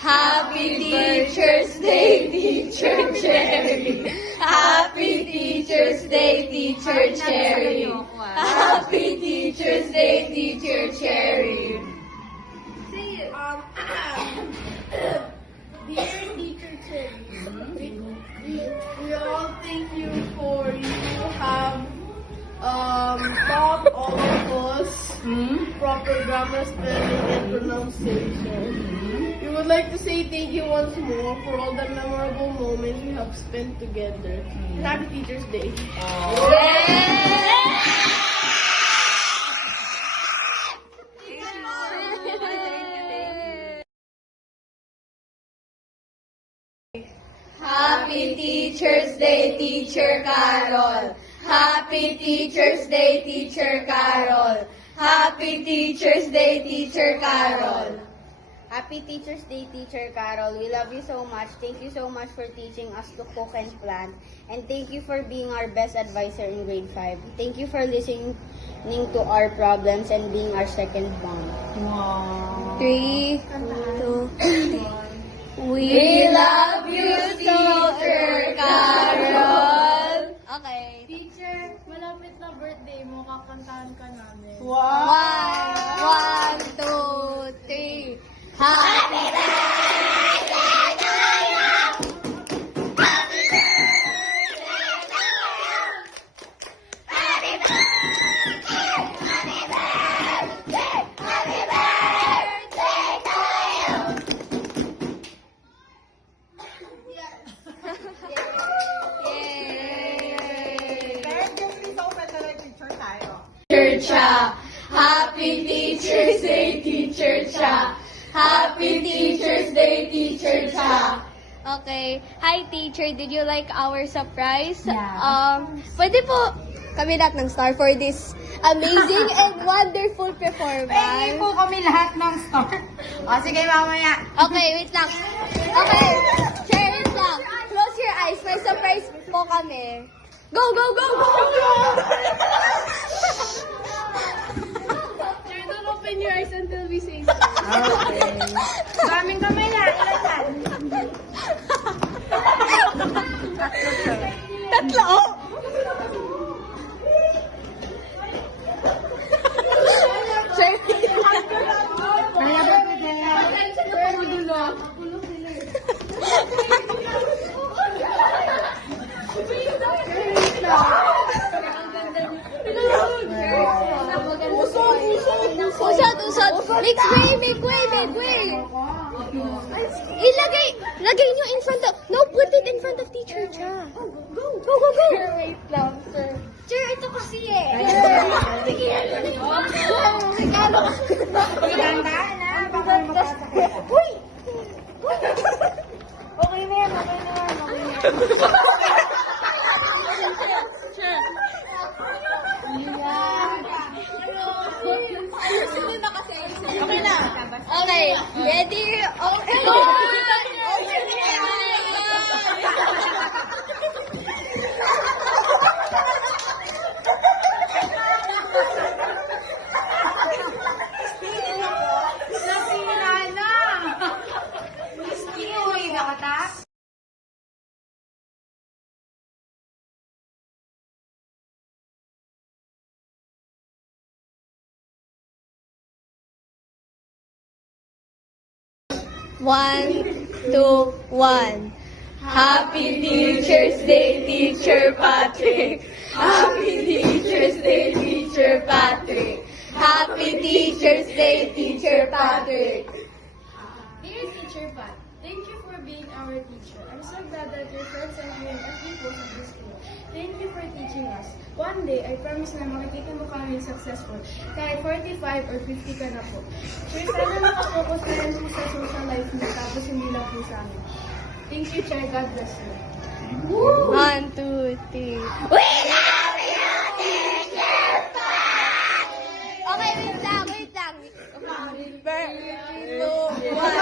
Happy Teacher's Day, Teacher Cherry. Happy Teacher's Day, Teacher Cherry. Happy Teacher's Day, Teacher Cherry. Say it. Dear Teacher Cherry, we all thank you for you have taught all of us proper grammar, spelling, and pronunciation. We would like to say thank you once more for all the memorable moments we have spent together. Happy Teacher's Day. Happy Teacher's Day, Teacher Carol. Happy Teacher's Day, Teacher Carol. Happy Teacher's Day, Teacher Carol. Happy Teacher's Day, Teacher Carol. We love you so much. Thank you so much for teaching us to cook and plant. And thank you for being our best advisor in grade 5. Thank you for listening to our problems and being our second mom. Wow. 3, 2, We love you, Teacher Carol. Okay. Teacher, malapit na birthday mo, kakantahan ka namin. Wow. 1, 2, 3. Happy Teacher Cha. Happy Teacher's Day, Teacher Cha. Happy Teacher's Day, Teacher Cha. Okay. Hi, teacher. Did you like our surprise? Yeah. Pwede po kami lahat ng star for this amazing and wonderful performance. Pwede po kami lahat ng star. O, sige, mamaya. Okay, wait lang. Okay, share it lang. Close your eyes. May surprise po kami. Go, go, go, go! Sir, don't open your eyes until we say so. Okay. Maraming kamay na. Ilan yan? Tatlo! Share it. Kaya ba ito dyan? Usod. Make way. Lagay nyo in front of, no, put it in front of teacher Cha. Go. Wait lang, sir. Sir, ito kasi eh. Sige. Tandaan na. Baka makasakit. Uy! Okay na yan. Okay na. Okay, ready? Okay. Nasira na. Uy, nakata. One, two, one. Happy Teacher's Day, Teacher Patrick. Happy Teacher's Day, Teacher Patrick. Happy Teacher's Day, Teacher Patrick. Dear Teacher Pat, thank you for being our teacher. I'm so glad that your friends are here in every post of this school. Thank you for teaching us. One day, I promise na makikita mo kami successful. Kahit 45 or 50 ka na po. Sure, sana makapokus na rin po sa social life niyo tapos hindi lang po sa amin. Thank you, Chair. God bless you. 1, 2, 3. We love you, Teacher Pat! Okay, wait lang. Happy birthday to one.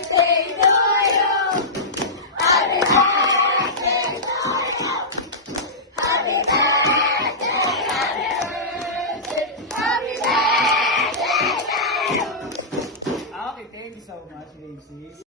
Birthday to you. Happy birthday to you. Happy birthday, happy birthday, happy birthday to you. so much, grade 6.